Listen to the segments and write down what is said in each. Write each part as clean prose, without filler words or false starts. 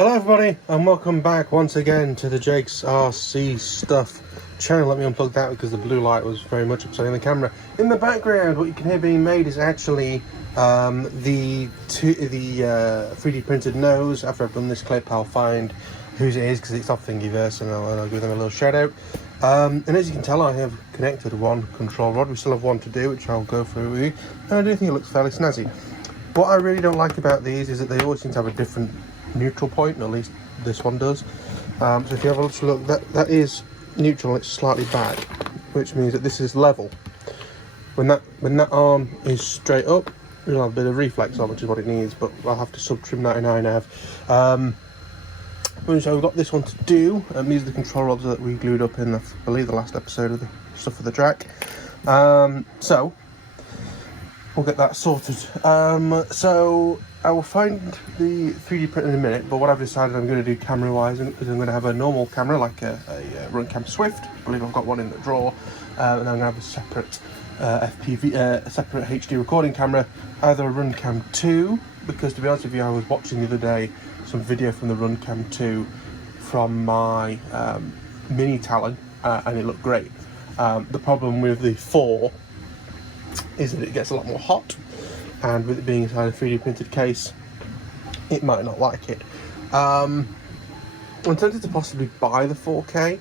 Hello everybody and welcome back once again to the Jake's RC Stuff channel. Let me unplug that because the blue light was very much upsetting the camera. In the background what you can hear being made is actually the 3D printed nose. After I've done this clip I'll find whose it is because it's off Thingiverse and I'll give them a little shout out. And as you can tell I have connected one control rod. We still have one to do which I'll go through with you, and I do think it looks fairly snazzy. What I really don't like about these is that they always seem to have a different neutral point, or at least this one does. So if you have a look, that is neutral, it's slightly back, which means that this is level. When that arm is straight up, it'll have a bit of reflex on, which is what it needs, but I'll have to sub trim that in INAV. So we've got this one to do, and these are the control rods that we glued up in, I believe, the last episode of the stuff for the Drak. So we'll get that sorted. So I will find the 3D print in a minute, but what I've decided I'm going to do camera wise is I'm going to have a normal camera like a Runcam Swift. I believe I've got one in the drawer, and I'm going to have a separate separate HD recording camera, either a Runcam 2, because to be honest with you I was watching the other day some video from the Runcam 2 from my mini Talon, and it looked great. The problem with the 4 is that it gets a lot more hot, and with it being inside a 3D printed case it might not like it. I'm tempted to possibly buy the 4K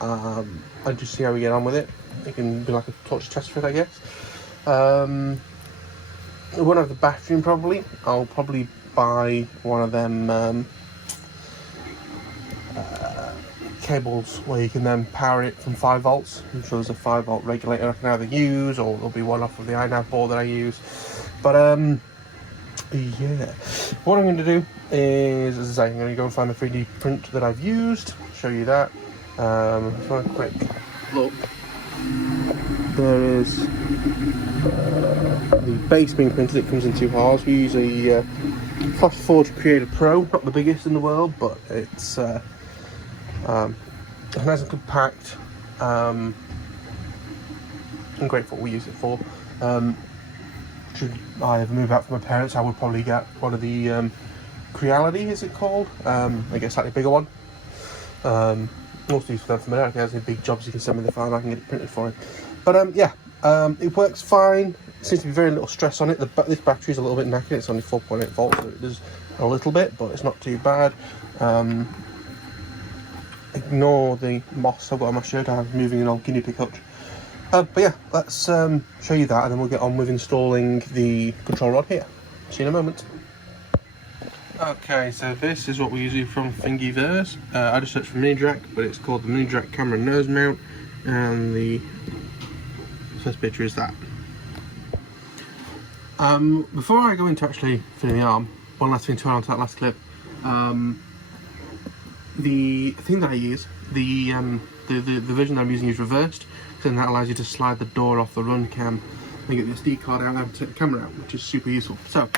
and just see how we get on with it. It can be like a torch test fit, I guess. It won't have the battery in probably. I'll probably buy one of them cables where you can then power it from 5 volts. I'm sure there's a 5 volt regulator I can either use, or there'll be one off of the iNav board that I use. But yeah, what I'm going to do is, as I say, I'm going to go and find the 3D print that I've used, show you that. Just want a quick look. There is the base being printed. It comes in 2 halves. We use a Flash Forge Creator Pro, not the biggest in the world, but it's nice and compact, and great for what we use it for. Should I ever move out from my parents, I would probably get one of the Creality, is it called? I get a slightly bigger one. Also used for them from America. Has any big jobs, you can send me the file and I can get it printed for him. But yeah, it works fine. Seems to be very little stress on it. This battery is a little bit knackered. It's only 4.8 volts, so it does a little bit, but it's not too bad. Ignore the moss I've got on my shirt. I'm moving an old guinea pig hutch. But yeah, let's show you that, and then we'll get on with installing the control rod here. See you in a moment. Okay, so this is what we use from Thingiverse. I just searched for mini Drak, but it's called the mini Drak camera nose mount, and the first picture is that. Before I go into actually fitting the arm, one last thing to add on to that last clip. The thing that I use, the version that I'm using is reversed, so then that allows you to slide the door off the Runcam and get the SD card out and take the camera out, which is super useful. So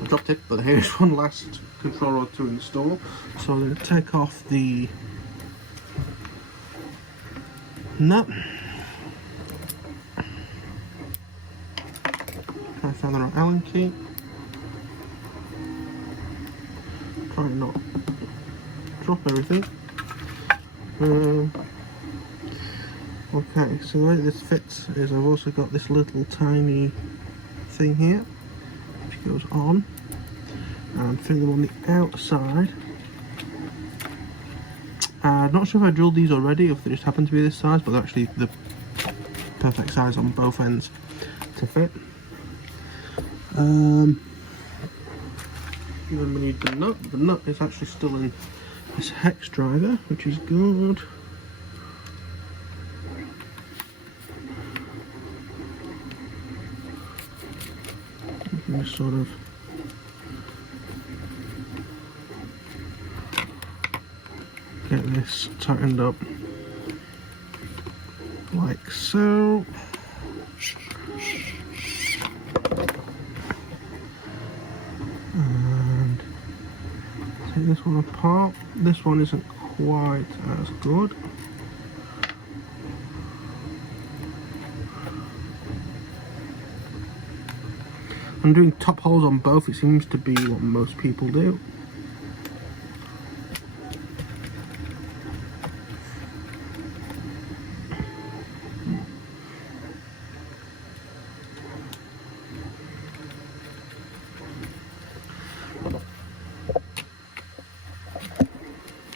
I dropped it, but here's one last control rod to install. So I'm going to take off the nut. I found the right Allen key. Try and not drop everything. Okay, so the way this fits is I've also got this little tiny thing here which goes on, and I'm fitting them on the outside. I'm not sure if I drilled these already or if they just happen to be this size, but they're actually the perfect size on both ends to fit. Then we need the nut. The nut is actually still in this hex driver, which is good. You can just sort of get this tightened up like so. And take this one apart. This one isn't quite as good. I'm doing top holes on both. It seems to be what most people do.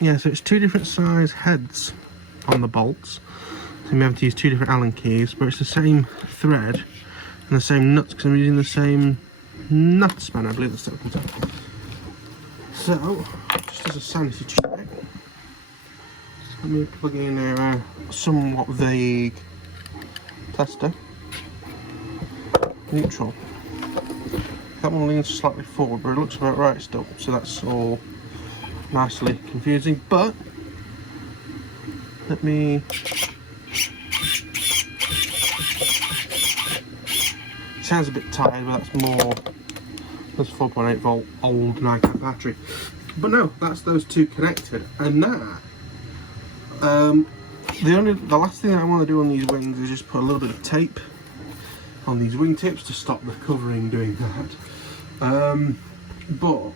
yeah, so it's two different size heads on the bolts. So you may have to use two different Allen keys, but it's the same thread and the same nuts because I'm using the same nut span, I believe that's what it comes out. So, just as a sanity check, let me plug in a somewhat vague tester. Neutral. That one leans slightly forward, but it looks about right still, so that's all nicely confusing. But let me. Sounds a bit tired, but that's more. That's 4.8 volt old Nike battery. But no, that's those two connected, and that. The last thing I want to do on these wings is just put a little bit of tape on these wingtips to stop the covering doing that. But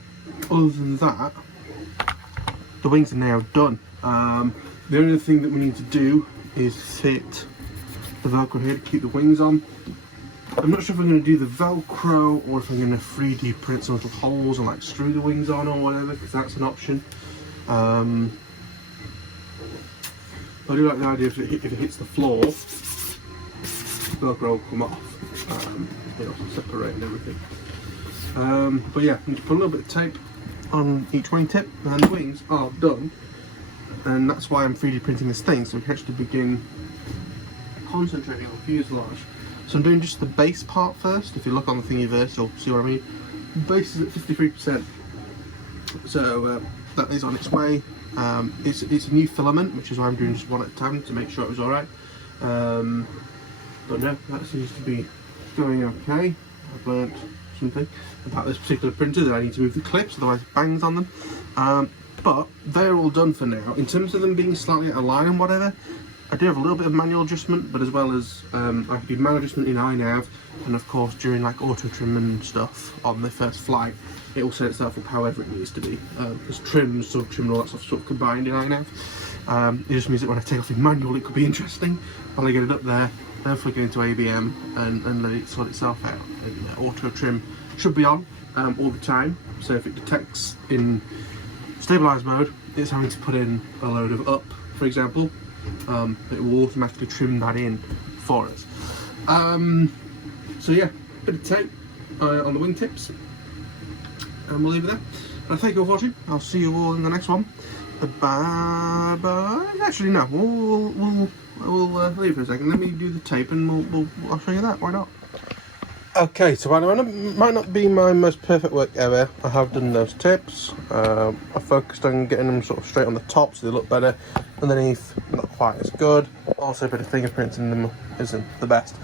other than that, the wings are now done. The only thing that we need to do is fit the Velcro here to keep the wings on. I'm not sure if I'm going to do the Velcro or if I'm going to 3D print some little holes and like screw the wings on or whatever, because that's an option. I do like the idea if it hits the floor, Velcro will come off, you know, separate and everything. But yeah, I'm just put a little bit of tape on each wingtip, and the wings are done. And that's why I'm 3D printing this thing, so we can actually begin concentrating on fuselage. So I'm doing just the base part first. If you look on the thingiverse, you'll see what I mean. The base is at 53%, so that is on its way. It's a new filament, which is why I'm doing just one at a time to make sure it was alright. But no, that seems to be going okay. I've learnt something about this particular printer, that I need to move the clips, otherwise it bangs on them. But they're all done for now. In terms of them being slightly out of line and whatever, I do have a little bit of manual adjustment, but as well as I can do manual adjustment in iNav, and of course during like auto trim and stuff on the first flight, it will set itself up however it needs to be. There's trim, sub trim, and all that stuff sort of combined in iNav. It just means that when I take off in manual, it could be interesting while I get it up there. Hopefully go into ABM and let it sort itself out. And, auto trim should be on all the time, so if it detects in stabilised mode it's having to put in a load of up, for example, it will automatically trim that in for us. So yeah, bit of tape on the wingtips, and we'll leave it there. But thank you all for watching. I'll see you all in the next one. Bye bye. Actually no, we'll leave for a second. Let me do the tape and I'll show you that. Why not? Okay, so while it might not be my most perfect work ever, I have done those tips. I focused on getting them sort of straight on the top so they look better. Underneath, not quite as good. Also, a bit of fingerprints in them isn't the best.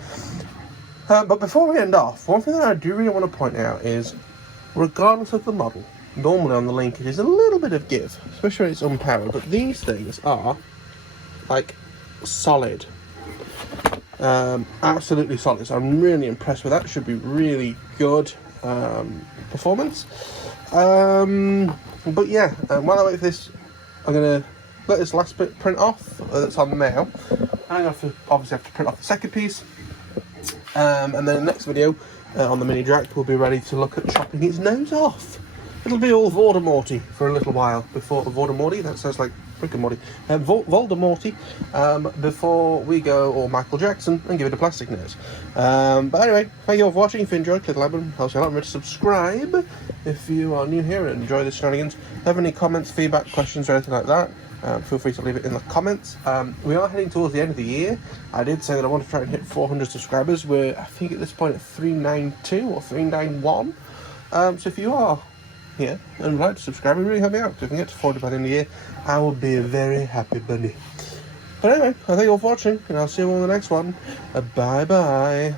But before we end off, one thing that I do really want to point out is, regardless of the model, normally on the linkage is a little bit of give, especially when it's unpowered, but these things are like solid. Absolutely solid, so I'm really impressed with that. Should be really good performance. But yeah, while I wait for this, I'm gonna let this last bit print off that's on now. I'm gonna obviously have to print off the second piece, and then the next video on the mini Drak we'll be ready to look at chopping its nose off. It'll be all Voldemorty for a little while before Voldemorty. That sounds like Rick and Morty. Voldemorty before we go all Michael Jackson and give it a plastic nose. But anyway, thank you all for watching. If you enjoyed, click the like button. Helps you a lot. Remember to subscribe if you are new here and enjoy the shenanigans. If you have any comments, feedback, questions, or anything like that, feel free to leave it in the comments. We are heading towards the end of the year. I did say that I want to try and hit 400 subscribers. We're, I think, at this point at 392 or 391. So if you are here and would like to subscribe, it really help me out. If I can get to 400 by the end of the year, I will be a very happy bunny. But anyway, I thank you all for watching, and I'll see you all in the next one. Bye bye.